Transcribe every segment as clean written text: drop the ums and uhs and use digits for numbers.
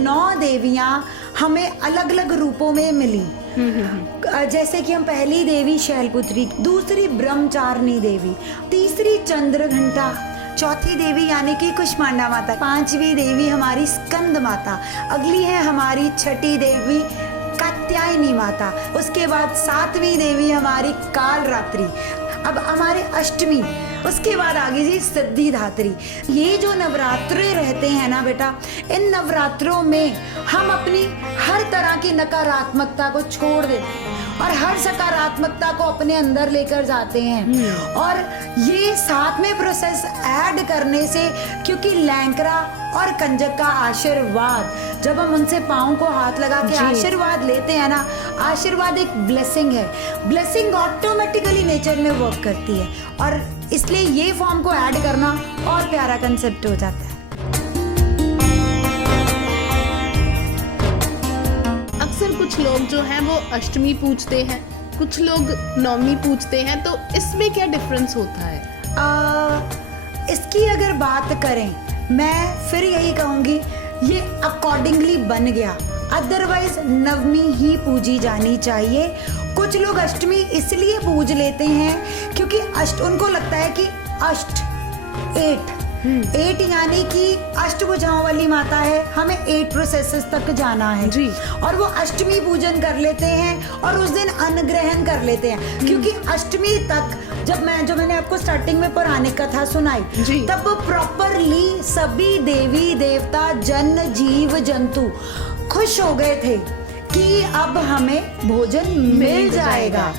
9 देवियां हमें अलग अलग रूपों में मिली। जैसे कि हम पहली देवी शैलपुत्री, दूसरी ब्रह्मचारिणी देवी, तीसरी चंद्रघंटा, चौथी देवी यानी कि कुष्मांडा माता, 5वीं देवी हमारी स्कंद माता, अगली है हमारी छठी देवी कात्यायनी माता, उसके बाद 7वीं देवी हमारी कालरात्रि, अब हमारे अष्टमी, उसके बाद आगे जी सिद्धिदात्री। ये जो नवरात्रे रहते हैं ना बेटा, इन नवरात्रों में हम अपनी हर तरह की नकारात्मकता को छोड़ देते हैं और हर सकारात्मकता को अपने अंदर लेकर जाते हैं। और ये साथ में प्रोसेस ऐड करने से, क्योंकि लैंकरा और कंजक का आशीर्वाद, जब हम उनसे पाँव को हाथ लगा के आशीर्वाद लेते हैं ना, आशीर्वाद एक ब्लेसिंग है, ब्लेसिंग ऑटोमेटिकली नेचर में वर्क करती है, और इसलिए ये फॉर्म को ऐड करना और प्यारा कंसेप्ट हो जाता है। अक्सर कुछ लोग जो हैं वो अष्टमी पूजते हैं, कुछ लोग नवमी पूजते हैं, तो इसमें क्या डिफरेंस होता है? इसकी अगर बात करें, मैं फिर यही कहूंगी, ये अकॉर्डिंगली बन गया, अदरवाइज नवमी ही पूजी जानी चाहिए। कुछ लोग अष्टमी इसलिए पूज लेते हैं क्योंकि उनको लगता है कि 8 यानी कि अष्टभुजाओं वाली माता है, हमें 8 प्रोसेसेस तक जाना है जी। और वो अष्टमी पूजन कर लेते हैं और उस दिन अन्न ग्रहण कर लेते हैं, क्योंकि अष्टमी तक जो मैंने आपको स्टार्टिंग में पौराणिक कथा सुनाई, तब प्रॉपरली सभी देवी देवता, जन जीव जंतु खुश हो गए थे कि अब हमें भोजन मिल जाएगा,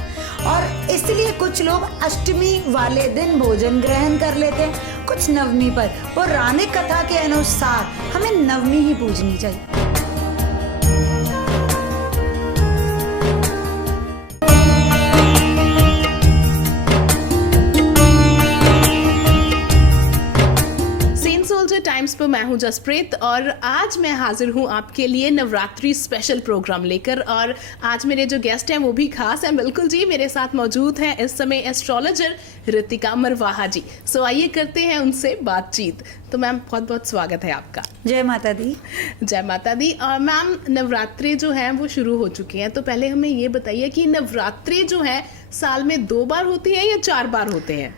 और इसलिए कुछ लोग अष्टमी वाले दिन भोजन ग्रहण कर लेते हैं, कुछ नवमी पर। पौराणिक कथा के अनुसार हमें नवमी ही पूजनी चाहिए। टाइम्स पर मैं हूं जसप्रीत, और आज मैं हाजिर हूं आपके लिए नवरात्रि स्पेशल प्रोग्राम लेकर। और आज मेरे जो गेस्ट हैं वो भी खास हैं, बिल्कुल जी, मेरे साथ मौजूद हैं इस समय एस्ट्रोलॉजर ऋतिका मरवाहा जी। सो आइए करते हैं उनसे बातचीत। तो मैम बहुत बहुत स्वागत है आपका। जय माता दी। जय माता दी। मैम, नवरात्रि जो हैं वो शुरू हो चुकी हैं, तो पहले हमें ये बताइए कि नवरात्रि जो है साल में 2 बार होती है या 4 बार होते हैं?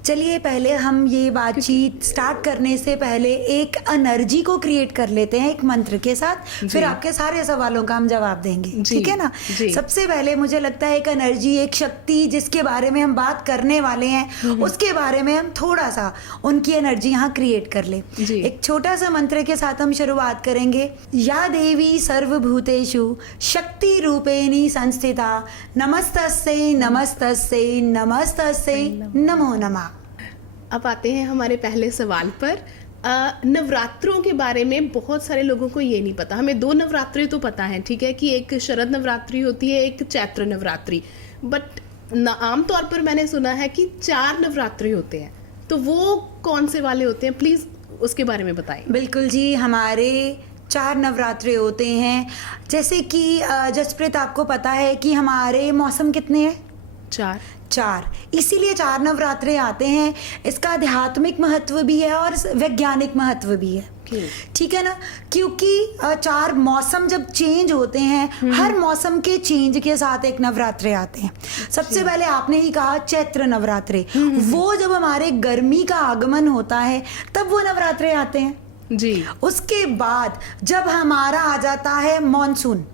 चलिए पहले हम ये बातचीत स्टार्ट करने से पहले एक एनर्जी को क्रिएट कर लेते हैं एक मंत्र के साथ, फिर आपके सारे सवालों का हम जवाब देंगे, ठीक है ना? सबसे पहले मुझे लगता है एक एनर्जी, एक शक्ति जिसके बारे में हम बात करने वाले हैं, उसके बारे में हम थोड़ा सा उनकी एनर्जी यहाँ क्रिएट कर ले। एक छोटा सा मंत्र के साथ हम शुरुआत करेंगे। या देवी सर्वभूतेषु शक्ति रूपेणी संस्थिता, नमस्तस्यै नमस्तस्यै नमस्तस्यै नमो नमः। अब आते हैं हमारे पहले सवाल पर। नवरात्रों के बारे में बहुत सारे लोगों को ये नहीं पता। हमें 2 नवरात्रि तो पता है, ठीक है, कि एक शरद नवरात्रि होती है, एक चैत्र नवरात्रि, बट आमतौर पर मैंने सुना है कि 4 नवरात्रि होते हैं। तो वो कौन से वाले होते हैं, प्लीज उसके बारे में बताइए। बिल्कुल जी, हमारे 4 नवरात्रे होते हैं। जैसे कि जसप्रीत आपको पता है कि हमारे मौसम कितने हैं? 4, इसीलिए 4 नवरात्रे आते हैं। इसका आध्यात्मिक महत्व भी है और वैज्ञानिक महत्व भी है, ठीक है ना? क्योंकि 4 मौसम जब चेंज होते हैं, हर मौसम के चेंज के साथ एक नवरात्रे आते हैं। सबसे पहले आपने ही कहा चैत्र नवरात्रे, वो जब हमारे गर्मी का आगमन होता है तब वो नवरात्रे आते हैं जी। उसके बाद जब हमारा आ जाता है मॉनसून,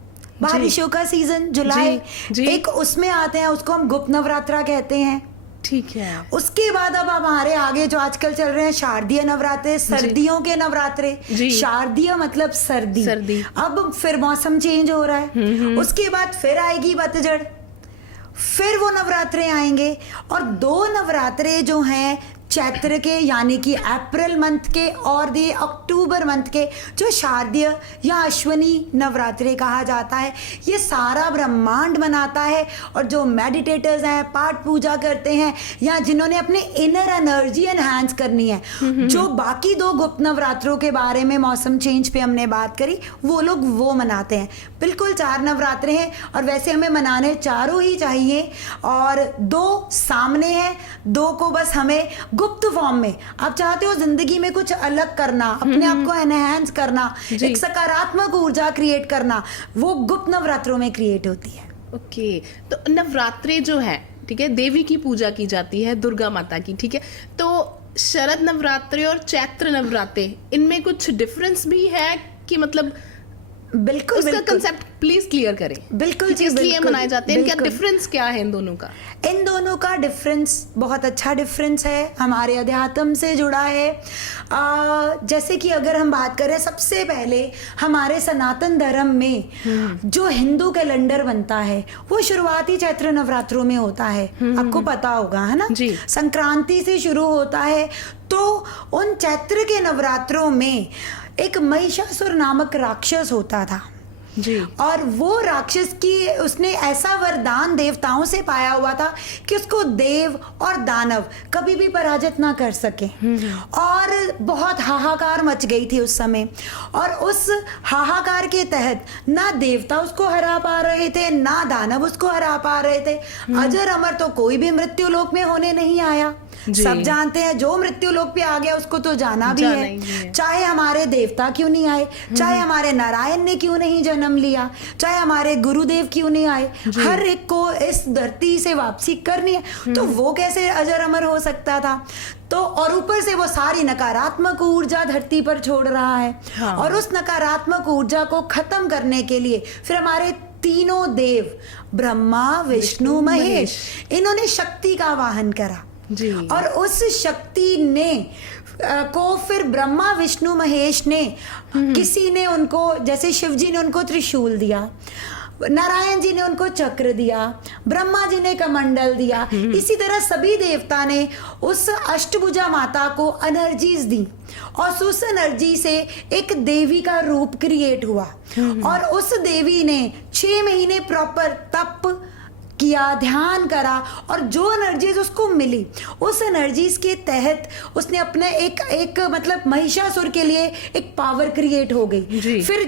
बारिशों का सीजन, जुलाई, एक उसमें आते हैं, उसको हम गुप्त नवरात्रा कहते हैं, ठीक है। उसके बाद अब हमारे आगे जो आजकल चल रहे हैं शारदीय नवरात्रे, सर्दियों के नवरात्रे। शारदीय मतलब सर्दी। अब फिर मौसम चेंज हो रहा है, उसके बाद फिर आएगी पतझड़, फिर वो नवरात्रे आएंगे। और 2 नवरात्रे जो हैं चैत्र के यानी कि अप्रैल मंथ के और ये अक्टूबर मंथ के जो शारदीय या अश्वनी नवरात्रे कहा जाता है, ये सारा ब्रह्मांड मनाता है। और जो मेडिटेटर्स हैं, पाठ पूजा करते हैं, या जिन्होंने अपने इनर एनर्जी एनहांस करनी है, जो बाकी 2 गुप्त नवरात्रों के बारे में मौसम चेंज पे हमने बात करी, वो लोग वो मनाते हैं। बिल्कुल 4 नवरात्रे हैं और वैसे हमें मनाने चारों ही चाहिए। और 2 सामने हैं, 2 को बस हमें गुप्त फॉर्म में आप चाहते हो जिंदगी में कुछ अलग करना, अपने आप को एनहांस करना, एक सकारात्मक ऊर्जा क्रिएट करना, वो गुप्त नवरात्रों में क्रिएट होती है। ओके, तो नवरात्रे जो है, ठीक है, देवी की पूजा की जाती है, दुर्गा माता की, ठीक है, तो शरद नवरात्रे और चैत्र नवरात्रे, इनमें कुछ डिफरेंस भी है कि मतलब बिल्कुल उसका बिल्कुल कंसेप्ट प्लीज क्लियर करें। बिल्कुल जी, इसलिए बिल्कुल, मनाए जाते हैं, इनका बिल्कुल। डिफरेंस क्या है इन दोनों का? इन दोनों का डिफरेंस बहुत अच्छा डिफरेंस है, हमारे अध्यात्म से जुड़ा है। जैसे कि अगर हम बात करें, सबसे पहले हमारे सनातन धर्म में जो हिंदू कैलेंडर बनता है वो शुरुआती चैत्र नवरात्रों में होता है, आपको पता होगा, है ना जी। संक्रांति से शुरू होता है। तो उन चैत्र के नवरात्रों में एक महिषासुर नामक राक्षस होता था जी। और वो राक्षस की उसने ऐसा वरदान देवताओं से पाया हुआ था कि उसको देव और दानव कभी भी पराजित ना कर सके। और बहुत हाहाकार मच गई थी उस समय, और उस हाहाकार के तहत ना देवता उसको हरा पा रहे थे, ना दानव उसको हरा पा रहे थे। अजर अमर तो कोई भी मृत्यु लोक में होने नहीं आया। सब जानते हैं जो मृत्यु लोक पे आ गया उसको तो जाना भी है, चाहे हमारे देवता क्यों नहीं आए, चाहे हमारे नारायण ने क्यों नहीं जन्म लिया, चाहे हमारे गुरुदेव क्यों नहीं आए, हर एक को इस धरती से वापसी करनी है। तो वो कैसे अजर अमर हो सकता था? तो और ऊपर से वो सारी नकारात्मक ऊर्जा धरती पर छोड़ रहा है। और उस नकारात्मक ऊर्जा को खत्म करने के लिए फिर हमारे तीनों देव ब्रह्मा विष्णु महेश, इन्होंने शक्ति का वाहन करा जी। और उस शक्ति ने को फिर ब्रह्मा विष्णु महेश ने, किसी ने उनको, जैसे शिव जी ने उनको त्रिशूल दिया, नारायण जी ने उनको चक्र दिया, ब्रह्मा जी ने कमंडल दिया, इसी तरह सभी देवता ने उस अष्टभुजा माता को एनर्जीज दी और उस एनर्जी से एक देवी का रूप क्रिएट हुआ। और उस देवी ने 6 महीने प्रॉपर तप किया, ध्यान करा, और जो एनर्जीज उसको मिली उस एनर्जीज के तहत उसने अपने एक मतलब महिषासुर के लिए एक पावर क्रिएट हो गई। फिर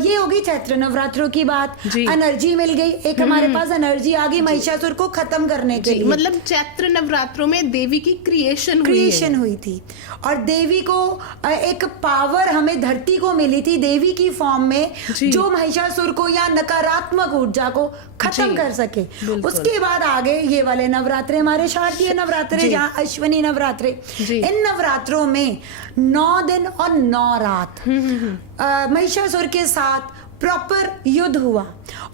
ये होगी चैत्र नवरात्रों की बात, एनर्जी मिल गई, एक हमारे पास एनर्जी आ गई महिषासुर को खत्म करने के लिए। मतलब चैत्र नवरात्रों में देवी की क्रिएशन हुई थी और देवी को एक पावर हमें धरती को मिली थी देवी की फॉर्म में, जो महिषासुर को या नकारात्मक ऊर्जा को खत्म कर सके। उसके बाद आगे ये वाले नवरात्रे हमारे शारदीय नवरात्रे, जहाँ अश्विनी नवरात्रे, इन नवरात्रों में 9 दिन और 9 रात महिषासुर के साथ प्रॉपर युद्ध हुआ।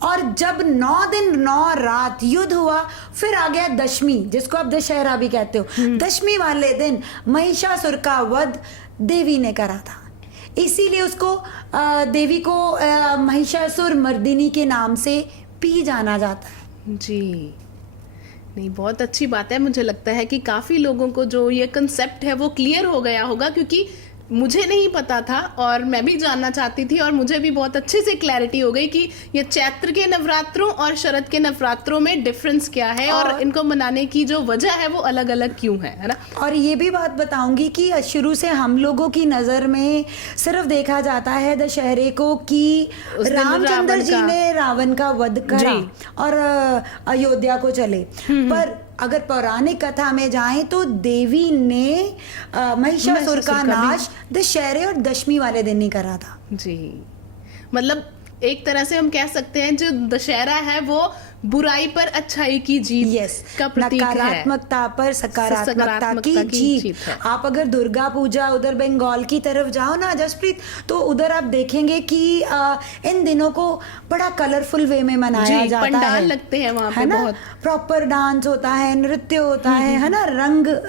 और जब 9 दिन 9 रात युद्ध हुआ, फिर आ गया दशमी, जिसको आप दशहरा भी कहते हो। दशमी वाले दिन महिषासुर का वध देवी ने करा था, इसीलिए उसको देवी को महिषासुर मर्दिनी के नाम से भी जाना जाता है। जी, नहीं, बहुत अच्छी बात है। मुझे लगता है कि काफी लोगों को जो ये कंसेप्ट है वो क्लियर हो गया होगा, क्योंकि मुझे नहीं पता था और मैं भी जानना चाहती थी, और मुझे भी बहुत अच्छे से क्लैरिटी हो गई कि ये चैत्र के नवरात्रों और शरद के नवरात्रों में डिफरेंस क्या है और इनको मनाने की जो वजह है वो अलग अलग क्यों है ना। और ये भी बात बताऊंगी कि शुरू से हम लोगों की नजर में सिर्फ देखा जाता है दशहरे को कि रामचंद्र जी ने रावण का वध करा और अयोध्या को चले, पर अगर पौराणिक कथा में जाएं तो देवी ने महिषासुर का नाश दशहरे और दशमी वाले दिन ही करा था। जी, मतलब एक तरह से हम कह सकते हैं जो दशहरा है वो बुराई पर अच्छाई की जीत का प्रतीक है, नकारात्मकता पर सकारात्मकता की जीत है। आप अगर दुर्गा पूजा उधर बंगाल की तरफ जाओ ना जसप्रीत, तो उधर आप देखेंगे कि इन दिनों को बड़ा कलरफुल वे में मनाया जाता है, पंडाल लगते हैं वहाँ पे, बहुत प्रॉपर डांस होता है, नृत्य होता है ना,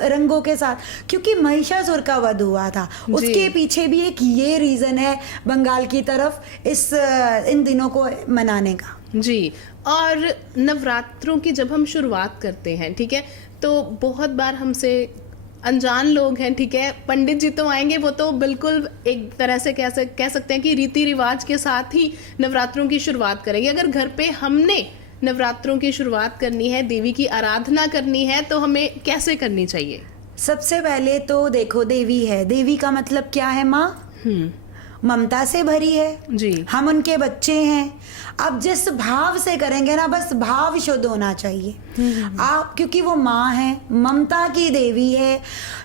रंगों के साथ, क्योंकि महिषासुर का वध हुआ था। उसके पीछे भी एक ये रीजन है बंगाल की तरफ इन दिनों को मनाने का। जी, और नवरात्रों की जब हम शुरुआत करते हैं, ठीक है, तो बहुत बार हमसे अनजान लोग हैं, ठीक है, पंडित जी तो आएंगे, वो तो बिल्कुल एक तरह से कह सकते हैं कि रीति रिवाज के साथ ही नवरात्रों की शुरुआत करेंगे। अगर घर पे हमने नवरात्रों की शुरुआत करनी है, देवी की आराधना करनी है, तो हमें कैसे करनी चाहिए? सबसे पहले तो देखो, देवी है, देवी का मतलब क्या है? माँ। ममता से भरी है जी। हम उनके बच्चे हैं। अब जिस भाव से करेंगे ना, बस भाव शुद्ध होना चाहिए। आप, क्योंकि वो माँ है, ममता की देवी है,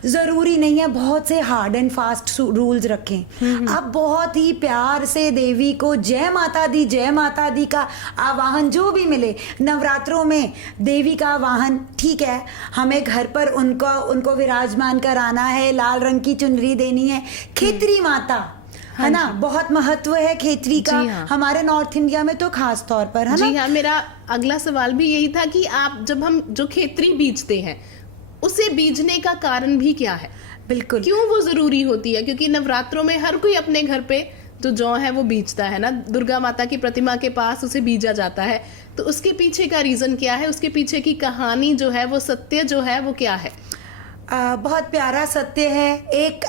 जरूरी नहीं है बहुत से हार्ड एंड फास्ट रूल्स रखें। आप बहुत ही प्यार से देवी को जय माता दी का आवाहन जो भी मिले नवरात्रों में, देवी का आवाहन, ठीक है, हमें घर पर उनको विराजमान कराना है, लाल रंग की चुनरी देनी है, खेतरी माता है ना, बहुत महत्व है खेतरी का। हाँ। हमारे नॉर्थ इंडिया में तो खास तौर पर, है ना। जी हाँ, मेरा अगला सवाल भी यही था कि आप जब हम जो खेतरी बीजते हैं, उसे बीजने का कारण भी क्या है? बिल्कुल, क्यों वो जरूरी होती है? क्योंकि नवरात्रों में हर कोई अपने घर पे जो जौ है वो बीजता है ना, दुर्गा माता की प्रतिमा के पास उसे बीजा जाता है। तो उसके पीछे का रीजन क्या है? उसके पीछे की कहानी जो है, वो सत्य जो है वो क्या है? बहुत प्यारा सत्य है। एक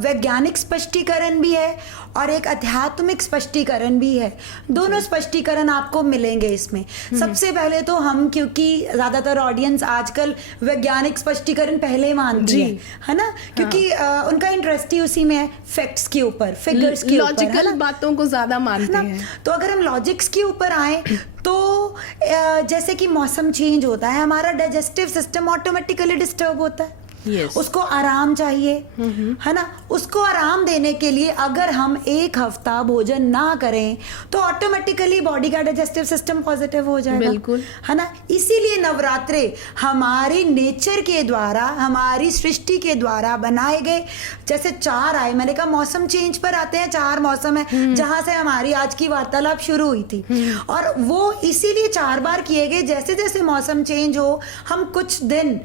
वैज्ञानिक स्पष्टीकरण भी है और एक आध्यात्मिक स्पष्टीकरण भी है। दोनों स्पष्टीकरण आपको मिलेंगे इसमें। सबसे पहले तो हम, क्योंकि ज्यादातर ऑडियंस आजकल वैज्ञानिक स्पष्टीकरण पहले मानती है ना, क्योंकि उनका इंटरेस्ट ही उसी में है, फैक्ट्स के ऊपर, फिगर्स के ऊपर, लॉजिकल बातों को ज्यादा मानते हैं। तो अगर हम लॉजिक्स के ऊपर आए तो जैसे कि मौसम चेंज होता है, हमारा डाइजेस्टिव सिस्टम ऑटोमेटिकली डिस्टर्ब होता है। Yes. उसको आराम चाहिए, है ना। उसको आराम देने के लिए अगर हम एक हफ्ता भोजन ना करें तो ऑटोमेटिकली बॉडी का डाइजेस्टिव सिस्टम पॉजिटिव हो जाएगा, बिल्कुल, है ना। इसीलिए नवरात्रे हमारी नेचर के द्वारा, हमारी सृष्टि के द्वारा बनाए गए, जैसे 4 आए, मैंने कहा मौसम चेंज पर आते हैं, 4 मौसम है जहां से हमारी आज की वार्तालाप शुरू हुई थी। और वो इसीलिए 4 बार किए गए, जैसे जैसे मौसम चेंज हो, हम कुछ दिन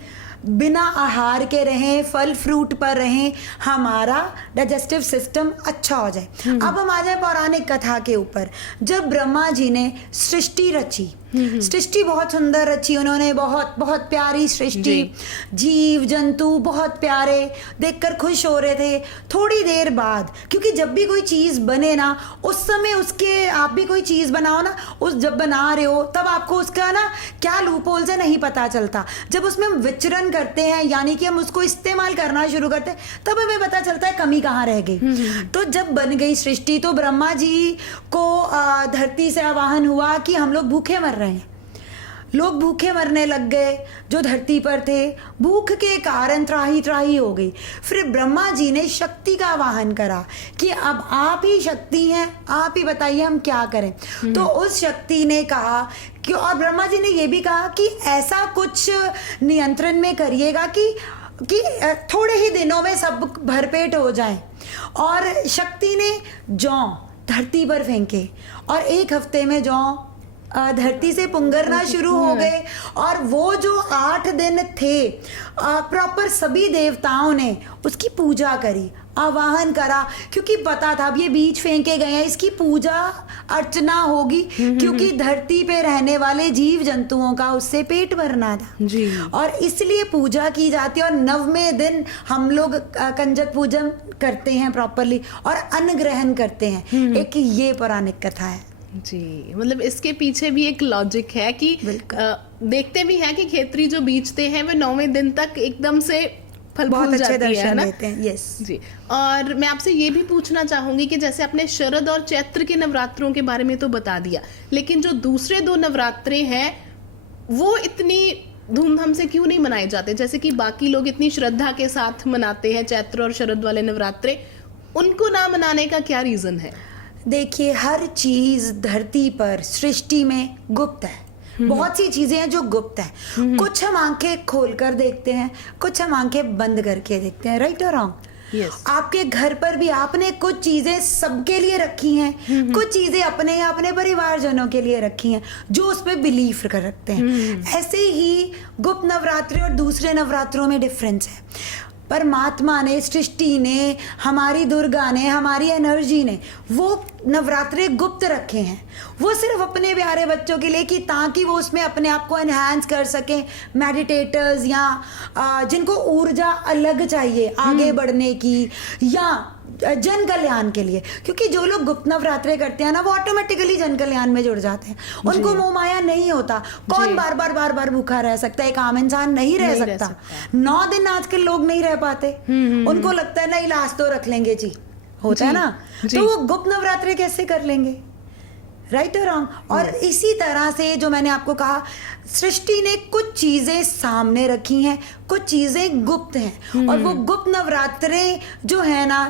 बिना आहार के रहें, फल फ्रूट पर रहें, हमारा डाइजेस्टिव सिस्टम अच्छा हो जाए। अब हम आ जाए पौराणिक कथा के ऊपर। जब ब्रह्मा जी ने सृष्टि रची, सृष्टि बहुत सुंदर रची उन्होंने, बहुत बहुत प्यारी सृष्टि, जीव जंतु बहुत प्यारे, देखकर खुश हो रहे थे। थोड़ी देर बाद, क्योंकि जब भी कोई चीज बने ना, उस समय उसके, आप भी कोई चीज बनाओ ना, उस जब बना रहे हो तब आपको उसका ना क्या लूप होल्स है नहीं पता चलता। जब उसमें हम विचरण करते हैं, यानी कि हम उसको इस्तेमाल करना शुरू करते हैं, तब हमें पता चलता है कमी कहाँ रह गई। तो जब बन गई सृष्टि तो ब्रह्मा जी को धरती से आवाहन हुआ कि हम लोग भूखे मर रहे हैं। लोग भूखे मरने लग गए जो धरती पर थे, भूख के कारण त्राही त्राही हो गई। फिर ब्रह्मा जी ने शक्ति का आवाहन करा कि अब आप ही शक्ति हैं, आप ही बताइए हम क्या करें। तो उस शक्ति ने कहा कि, और ब्रह्मा जी ने ये भी कहा कि ऐसा कुछ नियंत्रण में करिएगा कि थोड़े ही दिनों में सब भरपेट हो जाए। और शक्ति ने जौ धरती पर फेंके और 1 हफ्ते में जौ धरती से पुंगरना शुरू हो गए। और वो जो 8 दिन थे, प्रॉपर सभी देवताओं ने उसकी पूजा करी, आवाहन करा, क्योंकि पता था अब ये बीज फेंके गए हैं, इसकी पूजा अर्चना होगी, क्योंकि धरती पे रहने वाले जीव जंतुओं का उससे पेट भरना था जी। और इसलिए पूजा की जाती है। और 9वें दिन हम लोग कंजक पूजन करते हैं प्रॉपरली और अन्न ग्रहण करते हैं। एक ये पौराणिक कथा है जी। मतलब इसके पीछे भी एक लॉजिक है कि देखते भी हैं कि खेतरी जो बीजते हैं वे 9वें दिन तक एकदम से फल फूल जाती है ना। यस जी। और मैं आपसे ये भी पूछना चाहूंगी कि जैसे आपने शरद और चैत्र के नवरात्रों के बारे में तो बता दिया, लेकिन जो दूसरे 2 नवरात्रे हैं वो इतनी धूमधाम से क्यों नहीं मनाए जाते? जैसे कि बाकी लोग इतनी श्रद्धा के साथ मनाते हैं चैत्र और शरद वाले नवरात्रे, उनको ना मनाने का क्या रीजन है? देखिए, हर चीज धरती पर सृष्टि में गुप्त है। बहुत सी चीजें हैं जो गुप्त हैं। कुछ हम आंखें खोलकर देखते हैं, कुछ हम आंखें बंद करके देखते हैं, राइट और रॉन्ग। Yes. आपके घर पर भी आपने कुछ चीजें सबके लिए रखी हैं, कुछ चीजें अपने या अपने परिवारजनों के लिए रखी हैं जो उसमें बिलीव कर रखते हैं। ऐसे ही गुप्त नवरात्रि और दूसरे नवरात्रों में डिफरेंस है। परमात्मा ने, सृष्टि ने, हमारी दुर्गा ने, हमारी एनर्जी ने वो नवरात्रे गुप्त रखे हैं। वो सिर्फ अपने प्यारे बच्चों के लिए, कि ताकि वो उसमें अपने आप को एनहांस कर सकें, मेडिटेटर्स या जिनको ऊर्जा अलग चाहिए आगे बढ़ने की, या जन कल्याण के लिए। क्योंकि जो लोग गुप्त नवरात्रे करते हैं ना, वो ऑटोमेटिकली जन कल्याण में जुड़ जाते हैं। उनको मोह माया नहीं होता। कौन बार बार भूखा रह सकता है? एक आम इंसान नहीं रह सकता। 9 दिन आजकल लोग नहीं रह पाते। उनको लगता है नहीं, लास्ट तो रख लेंगे जी, होता है जी, ना, जी। तो वो गुप्त नवरात्रे कैसे कर लेंगे? राइट और रॉन्ग। और इसी तरह से जो मैंने आपको कहा, सृष्टि ने कुछ चीजें सामने रखी हैं, कुछ चीजें गुप्त हैं, और वो गुप्त नवरात्रे जो है ना,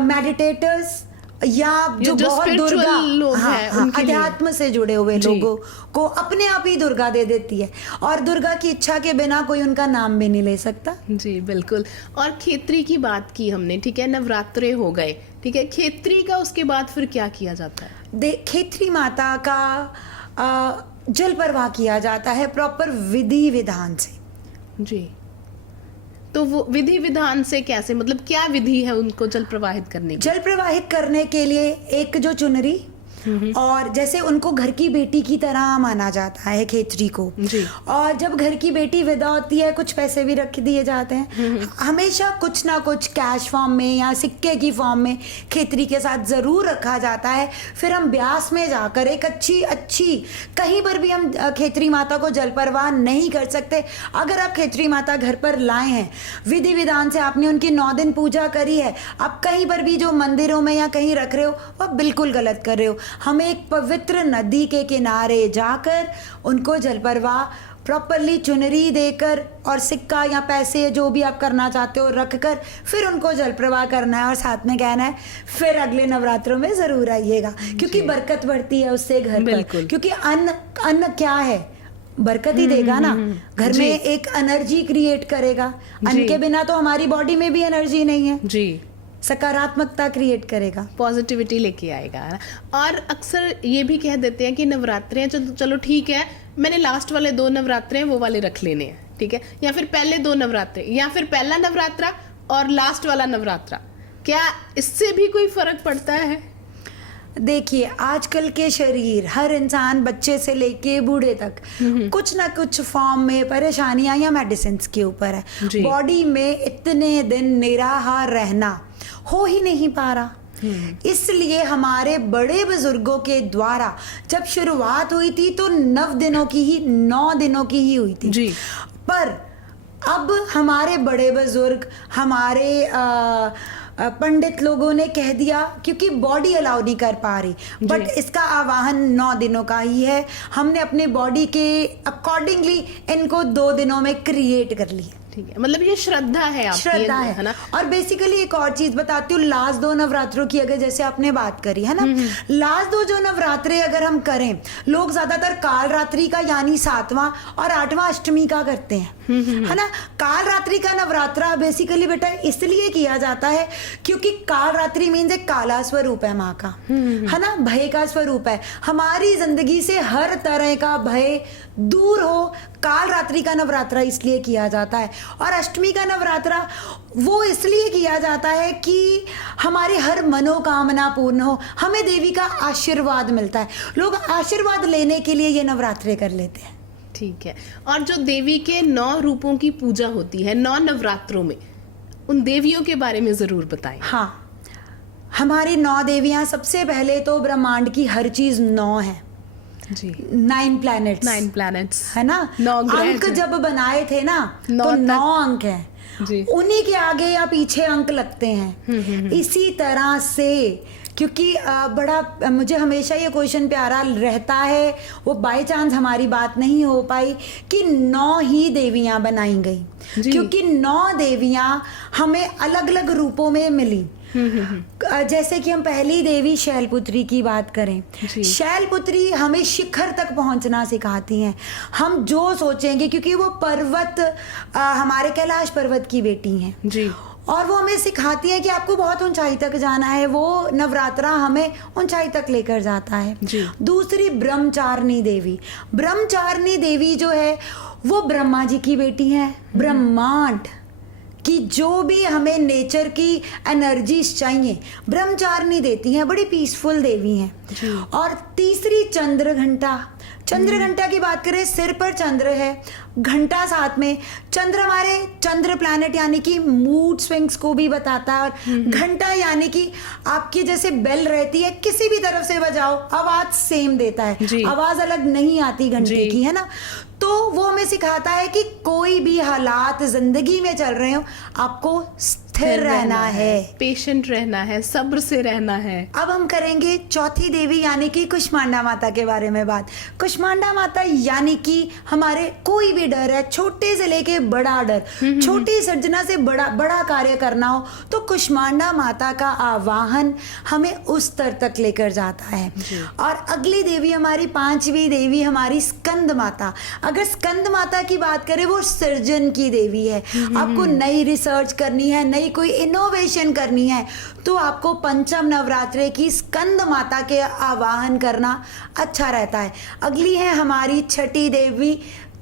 मेडिटेटर्स या जो जो बहुत spiritual दुर्गा लोग हैं, उनके लिए। अध्यात्म से जुड़े हुए जी। लोगों को अपने आप ही दुर्गा दे देती है, और दुर्गा की इच्छा के बिना कोई उनका नाम भी नहीं ले सकता। जी बिल्कुल। और खेत्री की बात की हमने, ठीक है, नवरात्रे हो गए, ठीक है, खेत्री का उसके बाद फिर क्या किया जाता है? खेत्री माता का जल प्रवाह किया जाता है प्रॉपर विधि विधान से। जी, तो वो विधि विधान से कैसे, मतलब क्या विधि है उनको जल प्रवाहित करने की? जल प्रवाहित करने के लिए एक जो चुनरी, और जैसे उनको घर की बेटी की तरह माना जाता है खेत्री को, जी। और जब घर की बेटी विदा होती है कुछ पैसे भी रख दिए जाते हैं, हमेशा कुछ ना कुछ कैश फॉर्म में या सिक्के की फॉर्म में खेत्री के साथ जरूर रखा जाता है। फिर हम ब्यास में जाकर एक अच्छी कहीं पर भी हम खेत्री माता को जल प्रवाह नहीं कर सकते। अगर आप खेत्री माता घर पर लाए हैं, विधि विधान से आपने उनकी 9 दिन पूजा करी है, आप कहीं पर भी जो मंदिरों में या कहीं रख रहे हो, वह बिल्कुल गलत कर रहे हो। हमें एक पवित्र नदी के किनारे जाकर उनको जल प्रवाह प्रॉपरली चुनरी देकर और सिक्का या पैसे जो भी आप करना चाहते हो रखकर फिर उनको जल प्रवाह करना है, और साथ में कहना है फिर अगले नवरात्रों में जरूर आइएगा, क्योंकि बरकत बढ़ती है उससे घर पर। क्योंकि अन्न क्या है? बरकत ही देगा ना, घर में एक एनर्जी क्रिएट करेगा। अन्न के बिना तो हमारी बॉडी में भी एनर्जी नहीं है जी, सकारात्मकता क्रिएट करेगा, पॉजिटिविटी लेके आएगा। और अक्सर ये भी कह देते हैं कि नवरात्रे हैं, चलो ठीक है, मैंने लास्ट वाले 2 नवरात्रे हैं वो वाले रख लेने हैं, ठीक है, या फिर पहले 2 नवरात्रे, या फिर पहला नवरात्रा और लास्ट वाला नवरात्रा, क्या इससे भी कोई फर्क पड़ता है? देखिए, आजकल के शरीर, हर इंसान बच्चे से लेके बूढ़े तक कुछ ना कुछ फॉर्म में परेशानियां या मेडिसिन के ऊपर है। बॉडी में इतने दिन निराहार रहना हो ही नहीं पा रहा। इसलिए हमारे बड़े बुजुर्गों के द्वारा जब शुरुआत हुई थी तो 9 दिनों की ही हुई थी जी। पर अब हमारे बड़े बुजुर्ग, हमारे पंडित लोगों ने कह दिया, क्योंकि बॉडी अलाउ नहीं कर पा रही, बट इसका आवाहन 9 दिनों का ही है। हमने अपने बॉडी के अकॉर्डिंगली इनको 2 दिनों में क्रिएट कर लिया। ठीक है, मतलब ये श्रद्धा है आपकी, श्रद्धा है ना। और बेसिकली एक और चीज बताती हूँ, लास्ट 2 नवरात्रों की अगर जैसे आपने बात करी है ना, लास्ट 2 जो नवरात्रे अगर हम करें, लोग ज्यादातर काल रात्रि का यानी 7वां और 8वां अष्टमी का करते हैं, है ना। काल रात्रि का नवरात्रा बेसिकली बेटा इसलिए किया जाता है क्योंकि काल रात्रि मीन्स एक काला स्वरूप है माँ का, है ना, भय का स्वरूप है। हमारी जिंदगी से हर तरह का भय दूर हो, काल रात्रि का नवरात्रा इसलिए किया जाता है। और अष्टमी का नवरात्रा वो इसलिए किया जाता है कि हमारे हर मनोकामना पूर्ण हो, हमें देवी का आशीर्वाद मिलता है। लोग आशीर्वाद लेने के लिए ये नवरात्रे कर लेते हैं। ठीक है। और जो देवी के 9 रूपों की पूजा होती है 9 नवरात्रों में, उन देवियों के बारे में जरूर बताएं। हाँ, हमारी 9 देवियां, सबसे पहले तो ब्रह्मांड की हर चीज 9 है जी। 9 प्लैनेट्स है ना। 9 ग्रह अंक जब बनाए थे ना तो 9 अंक हैं जी। उन्हीं के आगे या पीछे अंक लगते हैं। इसी तरह से, क्योंकि बड़ा मुझे हमेशा ये क्वेश्चन प्यारा रहता है, वो बाय चांस हमारी बात नहीं हो पाई कि 9 ही देवियां बनाई गई, क्योंकि 9 देवियां हमें अलग अलग रूपों में मिली। जैसे कि हम पहली देवी शैलपुत्री की बात करें, शैलपुत्री हमें शिखर तक पहुंचना सिखाती हैं। हम जो सोचेंगे, क्योंकि वो पर्वत हमारे कैलाश पर्वत की बेटी हैं जी, और वो हमें सिखाती है कि आपको बहुत ऊंचाई तक जाना है। वो नवरात्रा हमें ऊंचाई तक लेकर जाता है जी। दूसरी ब्रह्मचारिणी देवी जो है वो ब्रह्मा जी की बेटी है। ब्रह्मांड कि जो भी हमें नेचर की एनर्जीज चाहिए ब्रह्मचारिणी देती हैं, बड़ी पीसफुल देवी हैं। और तीसरी चंद्र घंटा की बात करें, सिर पर चंद्र है, घंटा साथ में, चंद्र हमारे चंद्र प्लैनेट यानी कि मूड स्विंग्स को भी बताता है, और घंटा यानी कि आपकी जैसे बेल रहती है, किसी भी तरफ से बजाओ आवाज सेम देता है, जी। आवाज अलग नहीं आती घंटे जी। की, है ना। तो वो हमें सिखाता है कि कोई भी हालात जिंदगी में चल रहे हो, आपको स्थिर रहना है, पेशेंट रहना है, सब्र से रहना है। अब हम करेंगे चौथी देवी यानी कि कुष्मांडा माता के बारे में बात। कुष्मांडा माता यानी कि हमारे कोई भी डर है, छोटे से लेके बड़ा डर, छोटी सर्जना से बड़ा बड़ा कार्य करना हो तो कुष्मांडा माता का आवाहन हमें उस स्तर तक लेकर जाता है। और अगली देवी हमारी पांचवी देवी हमारी स्कंद माता। अगर स्कंद माता की बात करें, वो सृजन की देवी है। आपको नई रिसर्च करनी है, नई कोई इनोवेशन करनी है, तो आपको पंचम नवरात्रे की स्कंद माता के आवाहन करना अच्छा रहता है। अगली है हमारी छठी देवी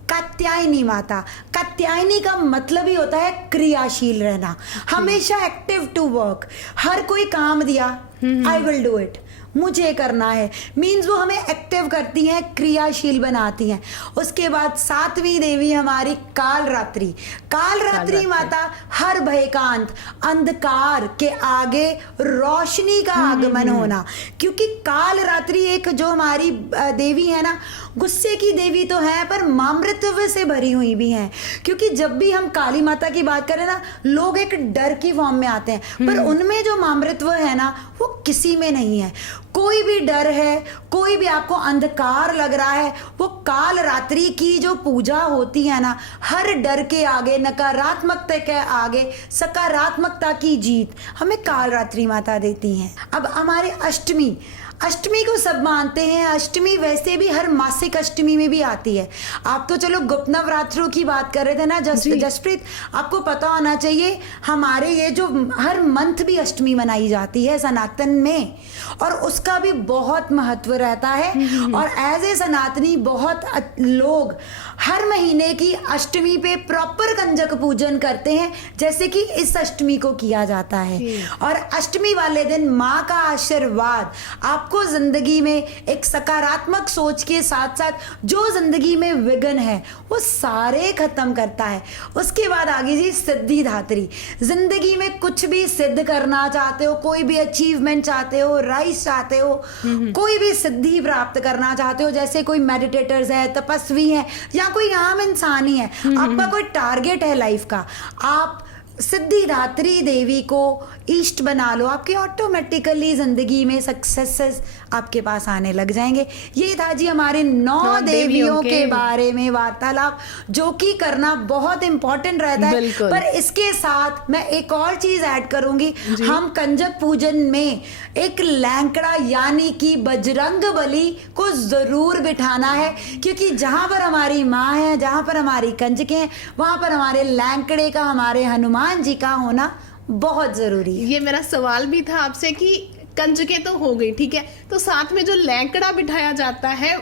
कात्यायनी माता। कात्यायनी का मतलब ही होता है क्रियाशील रहना, हमेशा एक्टिव टू वर्क। हर कोई काम दिया, आई विल डू इट, मुझे करना है, मीन्स वो हमें एक्टिव करती हैं, क्रियाशील बनाती हैं। उसके बाद सातवीं देवी हमारी कालरात्रि। कालरात्रि माता हर भय का अंत, अंधकार के आगे रोशनी का आगमन होना। क्योंकि कालरात्रि एक जो हमारी देवी है ना, गुस्से की देवी तो है पर मामृतव से भरी हुई भी है। क्योंकि जब भी हम काली माता की बात करें ना, लोग एक डर की फॉर्म में आते हैं, पर उनमें जो मामृतव है ना, वो किसी में नहीं है। कोई भी डर है, कोई भी आपको अंधकार लग रहा है, वो काल रात्रि की जो पूजा होती है ना, हर डर के आगे, नकारात्मकता के आगे सकारात्मकता की जीत हमें काल रात्रि माता देती हैं। अब हमारे अष्टमी, अष्टमी को सब मानते हैं। अष्टमी वैसे भी हर मासिक अष्टमी में भी आती है। आप तो चलो गुप्त नवरात्रों की बात कर रहे थे ना जसप्रीत, आपको पता होना चाहिए हमारे ये जो हर मंथ भी अष्टमी मनाई जाती है सनातन में, और उसका भी बहुत महत्व रहता है। और एज ए सनातनी बहुत लोग हर महीने की अष्टमी पे प्रॉपर कंजक पूजन करते हैं, जैसे कि इस अष्टमी को किया जाता है। और अष्टमी वाले दिन माँ का आशीर्वाद आपको जिंदगी में एक सकारात्मक सोच के साथ साथ जो जिंदगी में विघ्न है वो सारे खत्म करता है। उसके बाद आगे जी सिद्धिदात्री। जिंदगी में कुछ भी सिद्ध करना चाहते हो, कोई भी अचीवमेंट चाहते हो, राइज चाहते हो, कोई भी सिद्धि प्राप्त करना चाहते हो, जैसे कोई मेडिटेटर्स है, तपस्वी है, या कोई आम इंसान ही है, आपका कोई टारगेट है लाइफ का, आप सिद्धिदात्री देवी को इष्ट बना लो, आपके ऑटोमेटिकली जिंदगी में सक्सेसेस आपके पास आने लग जाएंगे। ये था जी हमारे 9 देवियों के बारे में वार्तालाप, जो कि करना बहुत इंपॉर्टेंट रहता है। पर इसके साथ मैं एक और चीज ऐड करूंगी, हम कंजक पूजन में एक लैंकड़ा यानी कि बजरंग बली को जरूर बिठाना है, क्योंकि जहां पर हमारी माँ है, जहां पर हमारी कंजकें हैं, वहां पर हमारे लैंकड़े का, हमारे हनुमान जी का होना बहुत जरूरी है। ये मेरा सवाल भी था आपसे कि कंजकें तो हो गई, ठीक है, तो साथ में जो लैंकड़ा बिठाया जाता है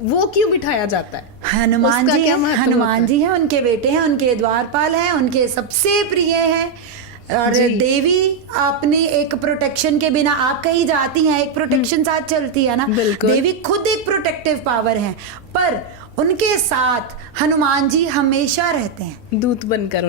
वो क्यों बिठाया जाता है? हनुमान जी है, हनुमान जी हैं, उनके बेटे हैं, उनके द्वारपाल हैं, उनके सबसे प्रिय हैं। और देवी अपनी एक प्रोटेक्शन के बिना, आप कहीं जाती हैं एक प्रोटेक्शन साथ चलती है ना, देवी खुद एक प्रोटेक्टिव पावर है, पर उनके साथ हनुमान जी हमेशा रहते हैं, दूत बनकर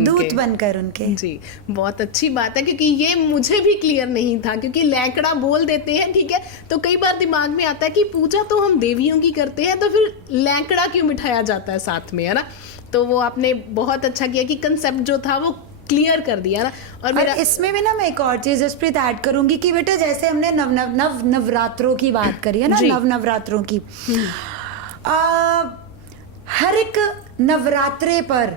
उनके। जी, बहुत अच्छी बात है, क्योंकि ये मुझे भी क्लियर नहीं था। क्योंकि लैंकड़ा बोल देते हैं, ठीक है, तो कई बार दिमाग में आता है कि पूजा तो हम देवियों की करते हैं, तो फिर लैंकड़ा क्यों बिठाया जाता है साथ में, है ना। तो वो आपने बहुत अच्छा किया कि कंसेप्ट जो था वो क्लियर कर दिया ना। और मेरा इसमें भी ना मैं एक और चीज जसप्रीत ऐड करूंगी कि बेटा जैसे हमने नवरात्रों की बात करी है ना, नवरात्रों की, हर एक नवरात्रे पर,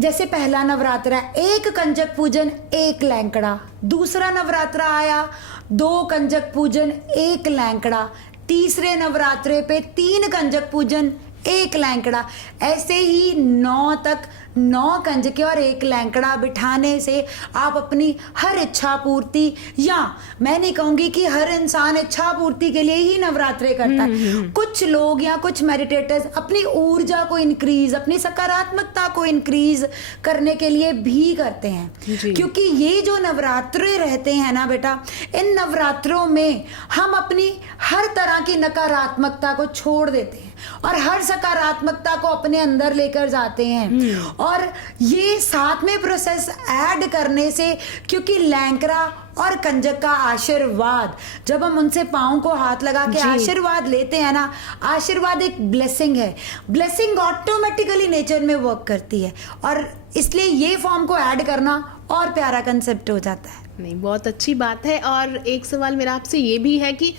जैसे पहला नवरात्रा है, एक कंजक पूजन एक लैंकड़ा, दूसरा नवरात्रा आया 2 कंजक पूजन 1 लैंकड़ा, तीसरे नवरात्रे पे 3 कंजक पूजन 1 लैंकड़ा, ऐसे ही 9 तक 9 कंजके और 1 लैंकड़ा बिठाने से आप अपनी हर इच्छा पूर्ति, या मैं नहीं कहूंगी कि हर इंसान इच्छा पूर्ति के लिए ही नवरात्रे करता है, कुछ लोग या कुछ मेडिटेटर्स अपनी ऊर्जा को इंक्रीज, अपनी सकारात्मकता को इंक्रीज करने के लिए भी करते हैं। क्योंकि ये जो नवरात्रे रहते हैं ना बेटा, इन नवरात्रों में हम अपनी हर तरह की नकारात्मकता को छोड़ देते हैं और हर सकारात्मकता को अपने अंदर लेकर जाते हैं। और ये साथ में प्रोसेस ऐड करने से, क्योंकि लैंकड़ा और कंजक का आशीर्वाद, जब हम उनसे पाँव को हाथ लगा के आशीर्वाद लेते हैं ना, आशीर्वाद एक ब्लेसिंग है, ब्लेसिंग ऑटोमेटिकली नेचर में वर्क करती है, और इसलिए ये फॉर्म को ऐड करना और प्यारा कंसेप्ट हो जाता है। नहीं, बहुत अच्छी बात है। और एक सवाल मेरा आपसे ये भी है कि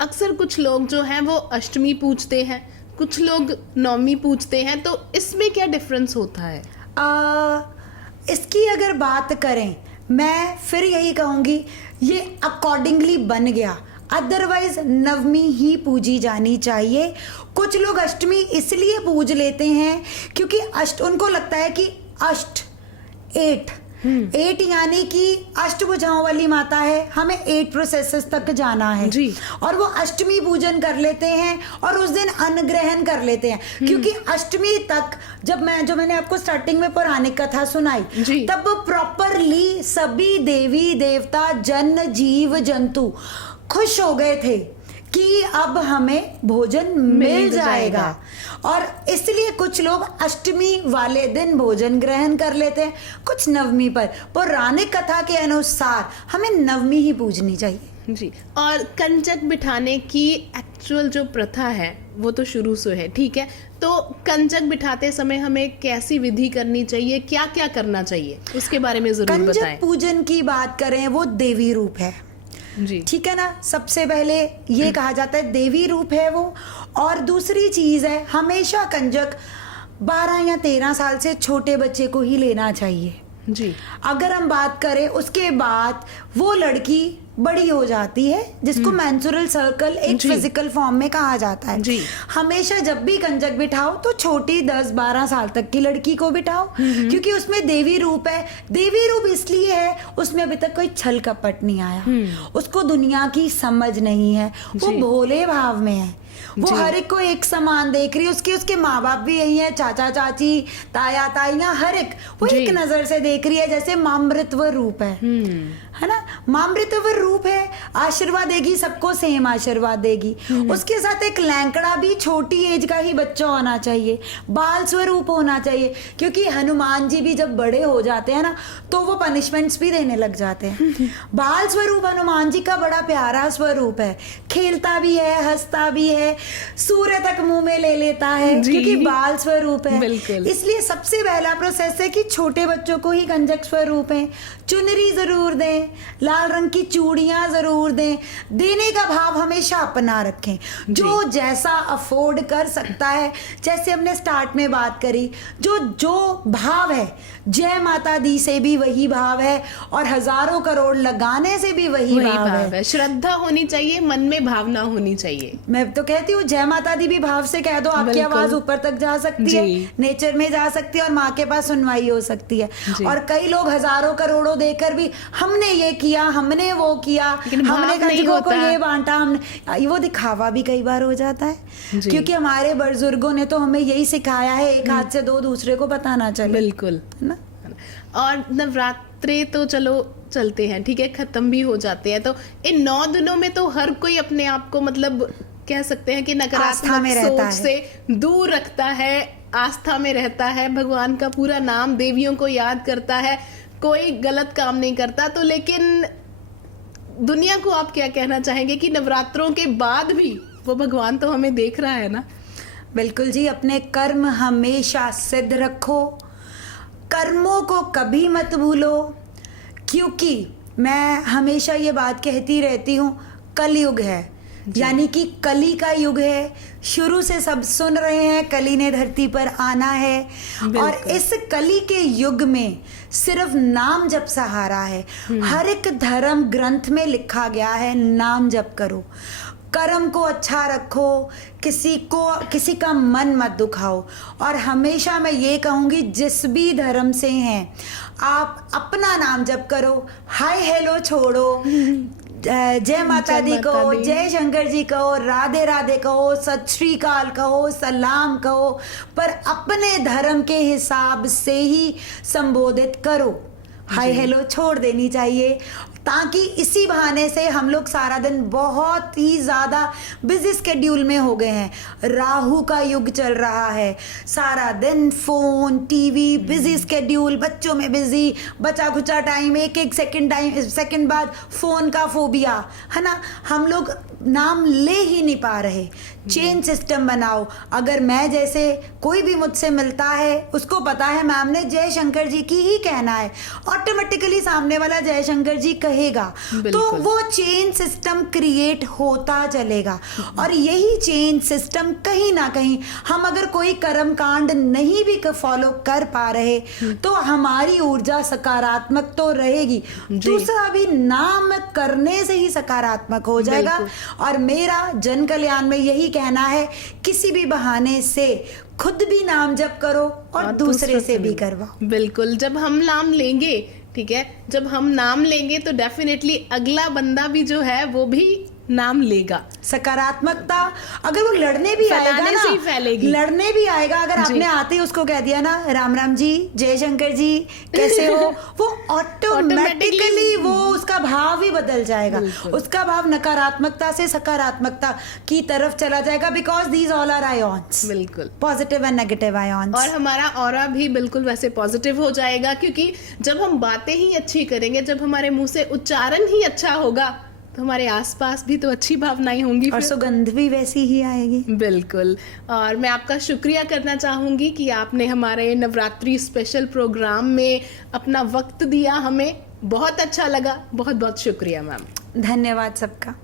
अक्सर कुछ लोग जो हैं वो अष्टमी पूजते हैं, कुछ लोग नवमी पूजते हैं, तो इसमें क्या डिफरेंस होता है? इसकी अगर बात करें, मैं फिर यही कहूंगी, ये अकॉर्डिंगली बन गया, अदरवाइज नवमी ही पूजी जानी चाहिए। कुछ लोग अष्टमी इसलिए पूज लेते हैं क्योंकि उनको लगता है कि 8 यानी कि अष्टभुजाओं वाली माता है, हमें 8 प्रोसेसेस तक जाना है जी। और वो अष्टमी पूजन कर लेते हैं और उस दिन अन्न ग्रहण कर लेते हैं। क्योंकि अष्टमी तक जब मैंने आपको स्टार्टिंग में पौराणिक कथा सुनाई, तब प्रॉपरली सभी देवी देवता, जन जीव जंतु खुश हो गए थे कि अब हमें भोजन मिल जाएगा। और इसलिए कुछ लोग अष्टमी वाले दिन भोजन ग्रहण कर लेते हैं, कुछ नवमी पर। पौराणिक कथा के अनुसार हमें नवमी ही पूजनी चाहिए। जी। और कंजक बिठाने की एक्चुअल जो प्रथा है वो तो शुरू से है, ठीक है, तो कंजक बिठाते समय हमें कैसी विधि करनी चाहिए, क्या क्या करना चाहिए, उसके बारे में जरूर बताएं। कंजक पूजन की बात करें, वो देवी रूप है जी, ठीक है ना। सबसे पहले ये कहा जाता है देवी रूप है वो। और दूसरी चीज है, हमेशा कंजक 12 या 13 साल से छोटे बच्चे को ही लेना चाहिए जी। अगर हम बात करें उसके बाद वो लड़की बड़ी हो जाती है, जिसको मेंस्ट्रुअल सर्कल एक फिजिकल फॉर्म में कहा जाता है जी। हमेशा जब भी कंजक बिठाओ तो छोटी 10-12 साल तक की लड़की को बिठाओ, क्योंकि उसमें देवी रूप है। देवी रूप इसलिए है, उसमें अभी तक कोई छल कपट नहीं आया, उसको दुनिया की समझ नहीं है, वो भोले भाव में है, वो हर एक को एक समान देख रही है। उसके माँ बाप भी यही है, चाचा चाची, ताया ताइयां, हर एक वो एक नजर से देख रही है, जैसे मामृतव रूप है ना। मामृतव रूप है, आशीर्वाद देगी, सबको सेम आशीर्वाद देगी। उसके साथ एक लैंकड़ा भी छोटी एज का ही बच्चा होना चाहिए, बाल स्वरूप होना चाहिए, क्योंकि हनुमान जी भी जब बड़े हो जाते हैं ना तो वो पनिशमेंट्स भी देने लग जाते हैं। बाल स्वरूप हनुमान जी का बड़ा प्यारा स्वरूप है, खेलता भी है, हंसता भी है, सूर्य तक मुंह में ले लेता है, क्योंकि बाल स्वरूप है। इसलिए सबसे पहला प्रोसेस है कि छोटे बच्चों को ही कंजक स्वरूप है। चुनरी जरूर दें, लाल रंग की चूड़ियां जरूर दें, देने का भाव हमेशा अपना रखें, जो जैसा अफोर्ड कर सकता है। जैसे हमने स्टार्ट में बात करी, जो भाव है, जय माता दी से भी वही भाव है और हजारों करोड़ लगाने से भी वही भाव है। श्रद्धा होनी चाहिए, मन में भावना होनी चाहिए। मैं तो कहती हूँ जय माता दी भी भाव से कह दो, आपकी आवाज ऊपर तक जा सकती है, नेचर में जा सकती है और माँ के पास सुनवाई हो सकती है। और कई लोग हजारों करोड़ों देकर भी हमने ये किया, हमने वो किया, हमने कंजकों को ये बांटा, हमने वो दिखावा भी कई बार हो जाता है, क्योंकि हमारे बुजुर्गों ने तो हमें यही सिखाया है, एक हाथ से दो दूसरे को बताना चाहिए। बिल्कुल ना। और नवरात्रे तो चलो चलते हैं, ठीक है, खत्म भी हो जाते हैं, तो इन 9 दिनों में तो हर कोई अपने आप को मतलब कह सकते हैं कि नकारात्मक सोच से दूर रखता है, आस्था में रहता है, भगवान का पूरा नाम, देवियों को याद करता है, कोई गलत काम नहीं करता। तो लेकिन दुनिया को आप क्या कहना चाहेंगे कि नवरात्रों के बाद भी वो भगवान तो हमें देख रहा है ना? बिल्कुल जी, अपने कर्म हमेशा सिद्ध रखो, कर्मों को कभी मत भूलो, क्योंकि मैं हमेशा ये बात कहती रहती हूँ, कलयुग है, यानी कि कली का युग है। शुरू से सब सुन रहे हैं, कली ने धरती पर आना है और इस कली के युग में सिर्फ नाम जप सहारा है। हर एक धर्म ग्रंथ में लिखा गया है, नाम जप करो। कर्म को अच्छा रखो, किसी का मन मत दुखाओ। और हमेशा मैं ये कहूँगी, जिस भी धर्म से हैं आप अपना नाम जप करो, हाय हेलो छोड़ो, जय माता दी कहो, जय शंकर जी कहो, राधे राधे कहो, सत श्री अकाल कहो, सलाम कहो, पर अपने धर्म के हिसाब से ही संबोधित करो। हाय हेलो छोड़ देनी चाहिए, ताकि इसी बहाने से हम लोग सारा दिन बहुत ही ज़्यादा बिजी स्केड्यूल में हो गए हैं। राहु का युग चल रहा है, सारा दिन फोन टीवी, बिजी स्केड्यूल, बच्चों में बिजी, बचा खुचा टाइम, एक एक सेकंड बाद फोन का फोबिया है ना, हम लोग नाम ले ही नहीं पा रहे। चेन सिस्टम बनाओ। अगर मैं जैसे कोई भी मुझसे मिलता है, उसको पता है मैम ने जय शंकर जी की ही कहना है, ऑटोमेटिकली सामने वाला जय शंकर जी कहेगा, तो वो चेन सिस्टम क्रिएट होता चलेगा। और यही चेन सिस्टम कहीं ना कहीं हम अगर कोई कर्म कांड नहीं भी फॉलो कर पा रहे तो हमारी ऊर्जा सकारात्मक तो रहेगी, दूसरा भी नाम करने से ही सकारात्मक हो जाएगा। और मेरा जन कल्याण में यही कहना है, किसी भी बहाने से खुद भी नाम जप करो और दूसरे से भी करवाओ। बिल्कुल, जब हम नाम लेंगे, ठीक है, जब हम नाम लेंगे तो डेफिनेटली अगला बंदा भी जो है वो भी नाम लेगा। सकारात्मकता अगर वो लड़ने भी आएगा ना, से ही फैलेगी। लड़ने भी आएगा, अगर आपने आते ही उसको कह दिया ना राम राम जी, जय शंकर जी, कैसे हो, वो ऑटोमेटिकली वो उसका भाव ही बदल जाएगा। उसका भाव नकारात्मकता से सकारात्मकता की तरफ चला जाएगा, because these all are ions, बिल्कुल पॉजिटिव एंड नेगेटिव आयोन्स। और हमारा ऑरा भी बिल्कुल वैसे पॉजिटिव हो जाएगा, क्योंकि जब हम बातें ही अच्छी करेंगे, जब हमारे मुंह से उच्चारण ही अच्छा होगा, तो हमारे आसपास भी तो अच्छी भावनाएं होंगी और सुगंध भी वैसी ही आएगी। बिल्कुल। और मैं आपका शुक्रिया करना चाहूंगी कि आपने हमारे नवरात्रि स्पेशल प्रोग्राम में अपना वक्त दिया, हमें बहुत अच्छा लगा। बहुत बहुत शुक्रिया मैम। धन्यवाद सबका।